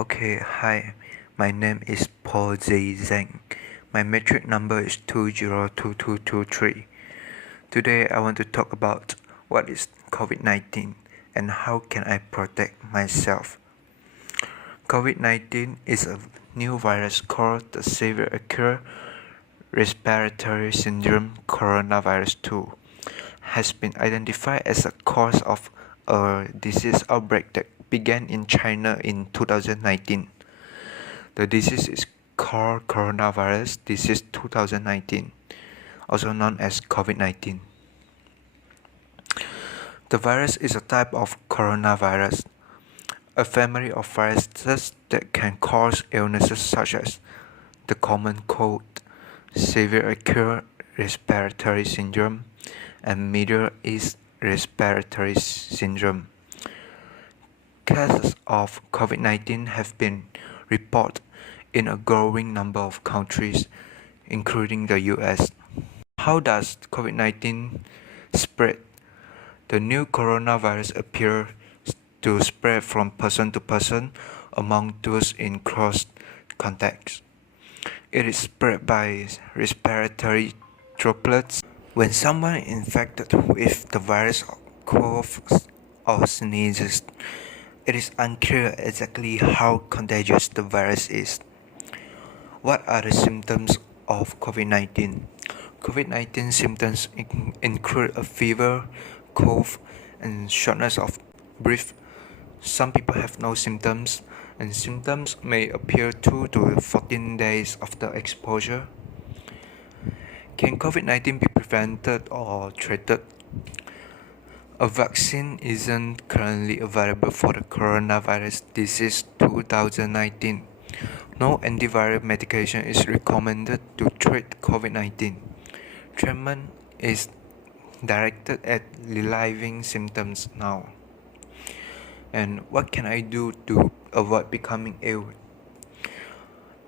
Okay, hi. My name is Paul Z. Zhang. My metric number is 202223. Today I want to talk about what is COVID-19 and how can I protect myself. COVID-19 is a new virus called the severe acute respiratory syndrome coronavirus 2 has been identified as a cause of a disease outbreak that began in China in 2019. The disease is called coronavirus disease 2019, also known as COVID-19. The virus is a type of coronavirus, a family of viruses that can cause illnesses such as the common cold, severe acute respiratory syndrome, and Middle East respiratory syndrome. Cases of COVID-19 have been reported in a growing number of countries, including the US. How does COVID-19 spread? The new coronavirus appears to spread from person to person among those in close contacts. It is spread by respiratory droplets. When someone infected with the virus coughs or sneezes, it is unclear exactly how contagious the virus is. What are the symptoms of COVID-19? COVID-19 symptoms include a fever, cough, and shortness of breath. Some people have no symptoms, and symptoms may appear 2 to 14 days after exposure. Can COVID-19 be prevented or treated? A vaccine isn't currently available for the coronavirus disease 2019. No antiviral medication is recommended to treat COVID-19. Treatment is directed at relieving symptoms now. And what can I do to avoid becoming ill?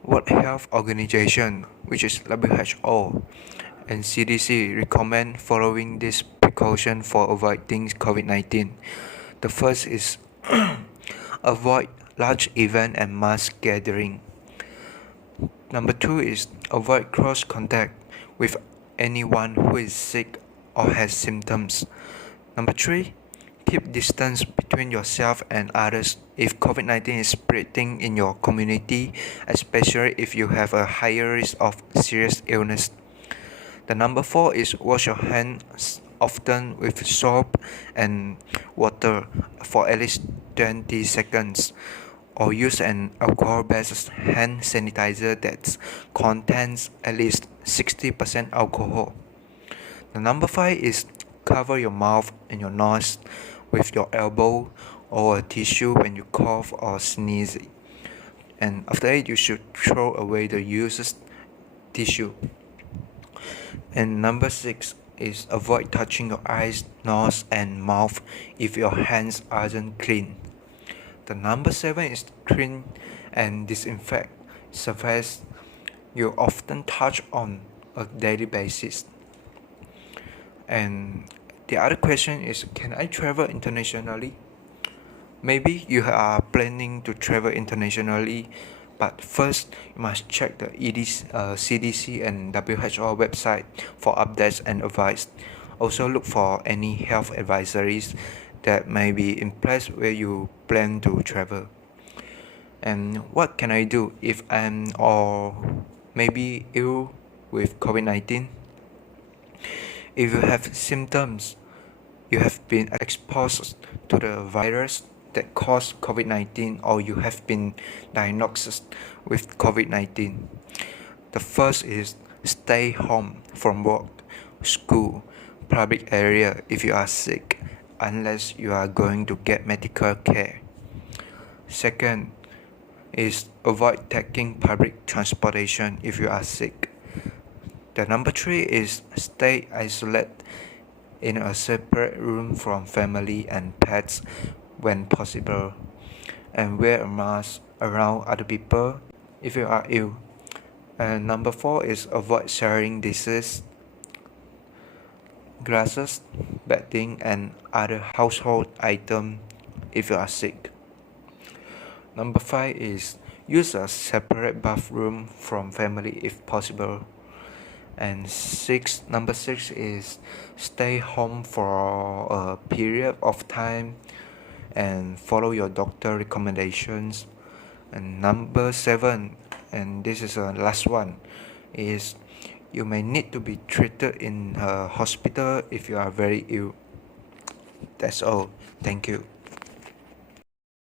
World Health Organization, which is WHO, and CDC recommend following this precaution for avoiding COVID-19. The first is avoid large event and mass gathering. Number 2 is avoid close contact with anyone who is sick or has symptoms. Number 3, keep distance between yourself and others if COVID-19 is spreading in your community, especially if you have a higher risk of serious illness. The number 4 is wash your hands often with soap and water for at least 20 seconds, or use an alcohol-based hand sanitizer that contains at least 60% alcohol. The number 5 is cover your mouth and your nose with your elbow or a tissue when you cough or sneeze. And after that, you should throw away the used tissue. And number 6 is avoid touching your eyes, nose, and mouth if your hands aren't clean. The number 7 is clean and disinfect surfaces you often touch on a daily basis. And the other question is, can I travel internationally? Maybe you are planning to travel internationally, but first you must check the CDC and WHO website for updates and advice. Also look for any health advisories that may be in place where you plan to travel. And what can I do if I'm or maybe ill with COVID-19? If you have symptoms, you have been exposed to the virus that caused COVID-19, or you have been diagnosed with COVID-19. The first is stay home from work, school, public area if you are sick, unless you are going to get medical care. Second is avoid taking public transportation if you are sick. The number 3 is stay isolated in a separate room from family and pets when possible, and wear a mask around other people if you are ill. And number 4 is avoid sharing dishes, glasses, bedding, and other household items if you are sick. Number 5 is use a separate bathroom from family if possible. And number 6 is stay home for a period of time and follow your doctor recommendations. And number 7, and this is the last one, is you may need to be treated in a hospital if you are very ill. That's all. Thank you.